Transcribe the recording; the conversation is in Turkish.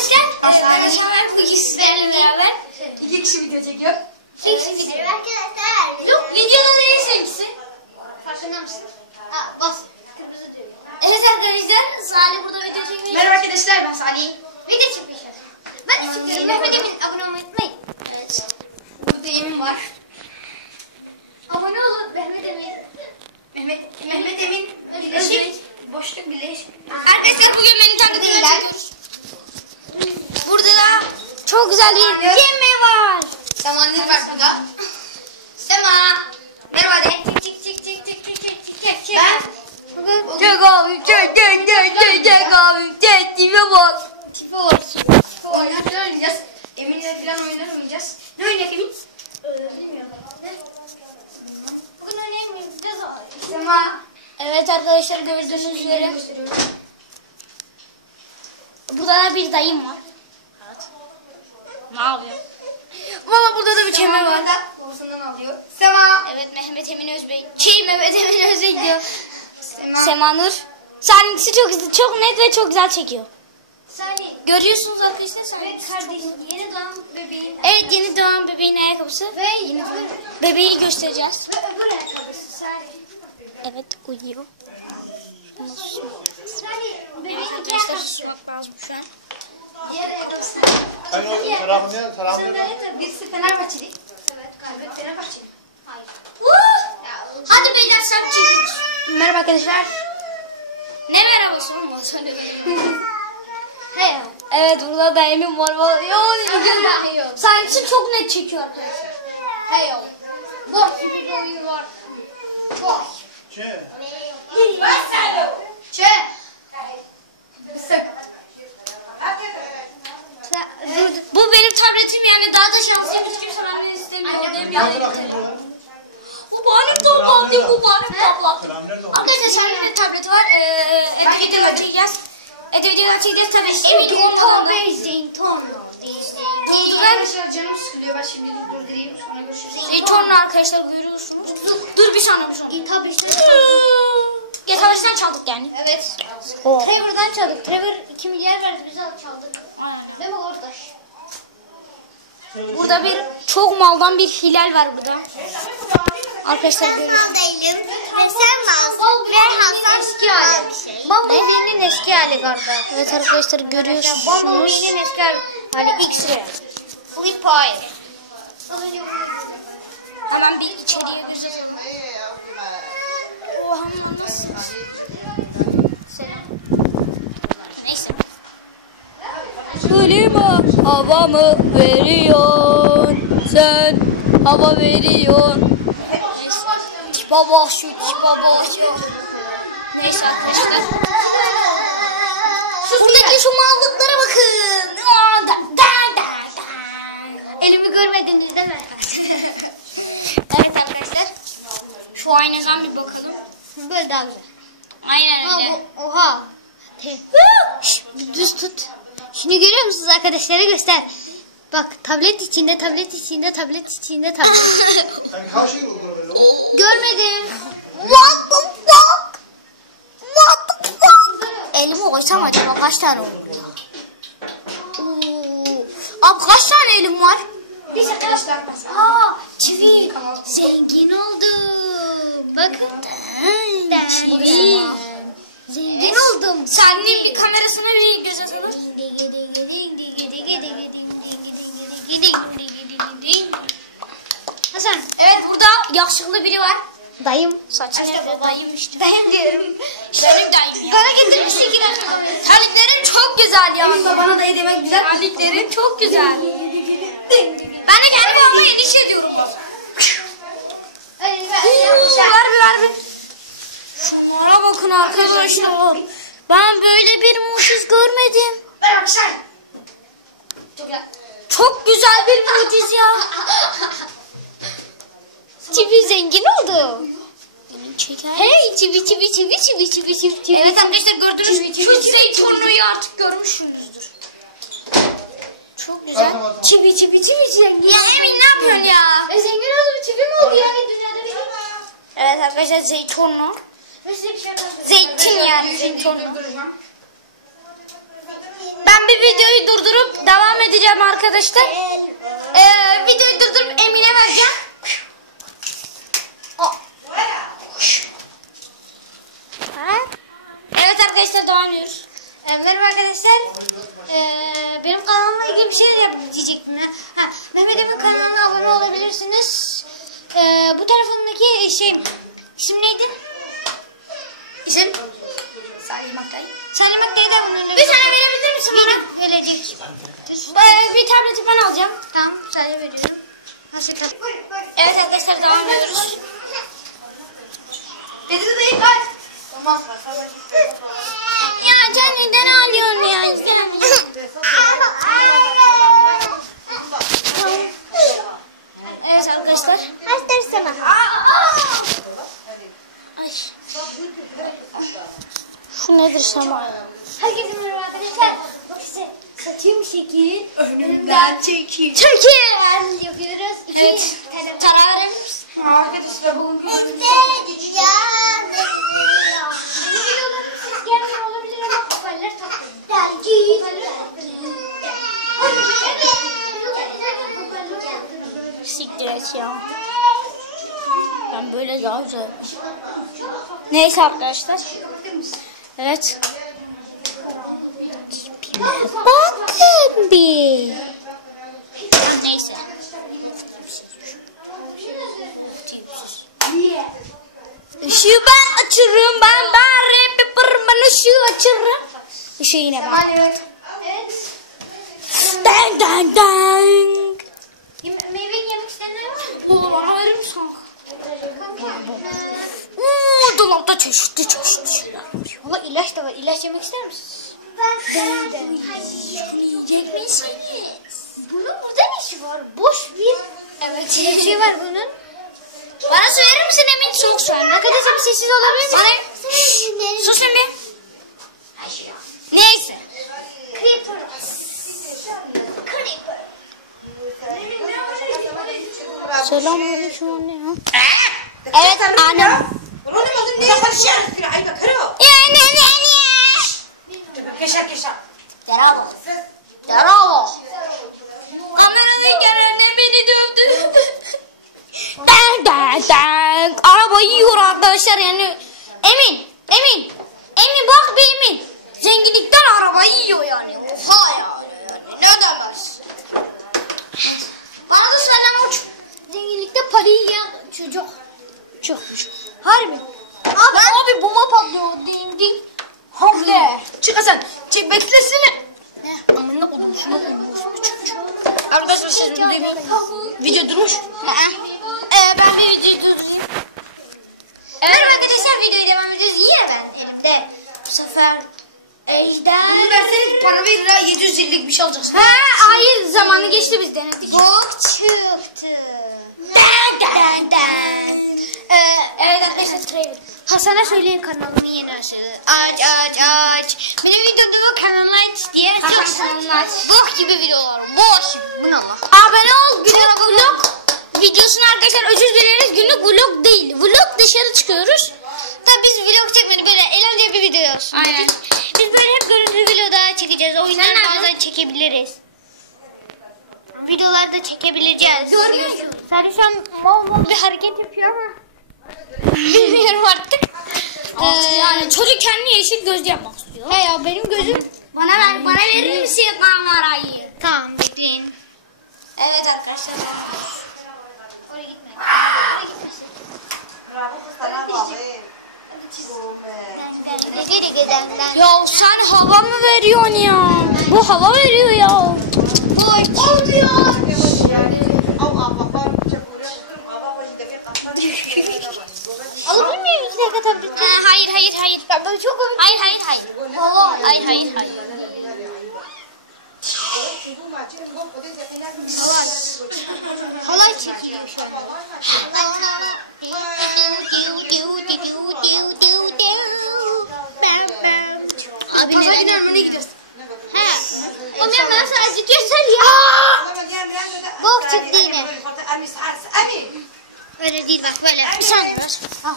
arkadaşlar. Ee, Şamer bugün sizlerle beraber. İki kişi video çekiyor. Merhaba arkadaşlar. Yok videoda değil sevgisi. Farkında mısın? Aa, bas. Kırmızı diyor. Evet arkadaşlar Salih burada video çekmeye Merhaba arkadaşlar ben Salih. Video çekmişler. Ben de çekiyorum. Mehmet Emin abone olmayı unutmayın. Evet. Burada Emin var. Abone olun Mehmet Emin. Mehmet Mehmet Emin Birleşik. Boşluk birleşik. Arkadaşlar bugün beni takip Değiller. Çok güzel bir gemi var. Samandır var burada. Sema. Merhaba de. Çık çık çık çık çık çık çık çık çık. Ben Çek abi çek çek çek çek çek abi çek tipe bak. olsun. Tipi oynar falan oynayacağız. Emin'le falan oyunlar oynayacağız. Ne oynayacak Emin? Bilmiyorum. Ne? Bugün oynayamayacağız. Sema. Evet arkadaşlar gördüğünüz üzere burada da bir dayım var. Ne yapıyor? Valla burada da bir Sema kemi var. babasından alıyor. Sema. Evet Mehmet Emin Özbey. Şey Mehmet Emin Özbey diyor. Sema. Semanur. Seninkisi çok çok net ve çok güzel çekiyor. Salih. Görüyorsunuz arkadaşlar. Ve kardeşim yeni doğan bebeğin. Evet yeni doğan bebeğin ayakkabısı. Ve yeni. Bebeği göstereceğiz. Ve öbür ayakkabısı Salih. Evet uyuyor. Salih bebeğin iki Arkadaşlar ayakkabısı. susmak lazım şu an. Ben o Rahmiye, Rahmiye. Sen birisi Fenerbahçeli. Evet, galiba Fenerbahçeli. Hayır. Hadi beyler sen çıkmış. Merhaba arkadaşlar. Ne merhabası oğlum? He. Evet burada da Emin var. Yo, Sen için çok net çekiyor arkadaşlar. Hey oğlum. Bok gibi bir oyun var. Bok. Çe. Çe. Bir sakın. Bu, benim tabletim yani daha da şanslıyım hiç kimse benden istemiyor demiyor. Bu benim tabletim bu benim tabletim. Arkadaşlar senin de tableti var. Ee, evde video açacağız. Evde video açacağız tabii. Şimdi tonla. Durdurun. Arkadaşlar canım sıkılıyor. Ben şimdi durdurayım sonra görüşürüz. E, tonla arkadaşlar buyurursunuz. Dur bir saniye bir saniye. Tabii işte. Geçen çaldık yani. Evet. Oh. Trevor'dan çaldık. Trevor 2 milyar verdi biz alıp çaldık. Değil mi kardeş? Burada bir çok maldan bir hilal var burada. Arkadaşlar görüyorsunuz. değilim. Ve sen malsın. Ve Hasan eski hali. Bumblebee'nin eski hali kardeş. Evet arkadaşlar görüyorsunuz. Bumblebee'nin eski hali. X-ray. Flip Fire. Hemen bir içeriye gözetelim. Oha nasıl? Klima hava mı veriyorsun? Sen hava veriyorsun. Tipe bak şu tipe bak şu. Neyse arkadaşlar. Buradaki şu mallıklara bakın. Aa, da, da. Elimi görmediniz değil mi? Evet arkadaşlar. Şu aynadan bir bakalım. Böyle daha güzel. Aynen Ha, öyle. bu, oha. Şş, düz tut. Şunu görüyor musunuz arkadaşlara göster. Bak tablet içinde, tablet içinde, tablet içinde, tablet. Sen kaç yıl oldu? Görmedim. What the fuck? What the fuck? Elimi koysam acaba kaç tane olur ya? Oo. Abi kaç tane elim var? Biz arkadaşlar. Aa, çivi. Zengin oldum. Bakın. Çivi. Zengin oldum. Senin bir kamerasına bir göz atalım. Hasan. Evet burada yakışıklı biri var. Dayım. Saçı nerede? Dayım işte. Dayım diyorum. Benim dayım. Bana getirmişsin ki Terliklerin çok güzel ya. Babana dayı demek güzel. Terliklerin çok güzel. Babama endişe ediyorum. Ver bir ver bir. Şunlara bakın arkadaşlar. Ben böyle bir muciz görmedim. Çok güzel. Bir muciz ya. Çivi zengin oldu. Çeker. Hey çivi çivi çivi çivi çivi çivi çivi. Evet arkadaşlar gördünüz Şu zeytinliği artık görmüşsünüzdür. Çok güzel. Tamam, tamam. Çivi çivi çivi zengin. Ya Emin ne yapıyorsun ya? E zengin oldu çivi mi oldu ya dünyada bir Evet arkadaşlar bir şey. Zeytin yani durduracağım. Ben bir videoyu durdurup devam edeceğim arkadaşlar. Ee, videoyu durdurup Emine vereceğim. Evet arkadaşlar devam ediyoruz. Ee, merhaba arkadaşlar. Ee, benim kanalımla ilgili bir şey diyecektim ya. Ha, Mehmet Emin kanalına abone olabilirsiniz. Ee, bu telefondaki şey, isim neydi? İsim? Salim Akkay'ı da abone olabilir. Bir tane verebilir misin bana? Verecek. Bir tableti ben alacağım. Tamam, sadece veriyorum. Nasıl? Evet arkadaşlar devam ediyoruz. Dedi de iyi kaç. Tamam. Can neden ağlıyorsun ya? Evet arkadaşlar. Hasta sana. Ay. Şu nedir Sema? Herkese merhaba arkadaşlar. Saçım şekil. Önümden çekil. Çekil. Yapıyoruz. İki Evet. tane Karar? Arkadaşlar bugünkü bölümümüz Benim Ben böyle daha güzel. Neyse arkadaşlar. Evet. Bakın bir. Neyse. Işığı ben açarım. Ben bari pepper ben ışığı açarım. Işığı yine ben. Dang dang dang. Meyve yemek isteyenler var mı? Bu bana Oo, dolapta çeşitli çeşitli şeyler var. Valla ilaç da var. İlaç yemek ister misin? Ben de. Yiyecek misiniz? Bunun burada ne işi var? Boş bir Evet. bir şey var bunun. Bana verir misin Emin? Soğuk su. Arkadaşlar bir sessiz olabilir misin? Bana Şşş, sus Emin. Neyse. Creeper. Creeper. Selamünaleyküm anne ya. Evet annem. Ya anne anne anne. Bravo. Bravo. Kameranın kenarına beni dövdü. dang dang dang. Araba yiyor arkadaşlar yani. Emin. Emin. Emin bak bir Emin. Zenginlikten araba yiyor yani. Oha ya. Yani. Ne demez. Bana da selam uç. Zenginlikte parayı yiyen çocuk. Çokmuş. Harbi. Abi, abi bomba patlıyor. Ding ding. Hamle. Çık Hasan. Çek beklesene. Ne? Amına kodum şuna koymuş. Arkadaşlar siz duymuyor. Video durmuş. Ee, ben bir videoyu durdurayım. Evet arkadaşlar videoyu devam ediyoruz. Yine ben elimde bu sefer ejder. Versene para verir ha 750'lik bir şey alacaksın. Ha, hayır zamanı geçti biz denedik. Bok çıktı. Dang dang dang. Ee, evet arkadaşlar Hasan'a söyleyin kanalımın yeni aşı. Aç aç aç. Benim videomda bu kanalını aç diye. Hasan kanalını aç. Bok gibi videolar. Gibi. Bu ne lan? Abone ol günlük vlog videosunu arkadaşlar özür dileriz günlük vlog değil. Vlog dışarı çıkıyoruz. Tabii biz vlog çekmedik böyle eğlenceli bir video olsun. Aynen. Biz böyle hep görüntü videoda çekeceğiz. Oyunları bazen çekebiliriz. Videolarda çekebileceğiz. Görmüyor musun? Sen şu an mal mal bir hareket yapıyor ama. Bilmiyorum artık. Ee, yani çocuk kendi yeşil gözlü yapmak istiyor. He ya benim gözüm. Bana ver, bana verir misin kamerayı? Tamam bekleyin. Evet arkadaşlar. Oraya gitme. Oraya. Ya sen hava mı veriyorsun ya? Bu hava veriyor ya. Alabilir miyim iki dakika tableti? Ha, hayır hayır hayır. Ya böyle çok komik. Hayır hayır hayır. Halay. Hayır hayır hayır. Halay çekiliyor şu an. Abi neden? önüne gidiyorsun. He. Oğlum ya ben sadece göster ya. Bok çıktı yine. Öyle değil bak böyle. Bir saniye. Al.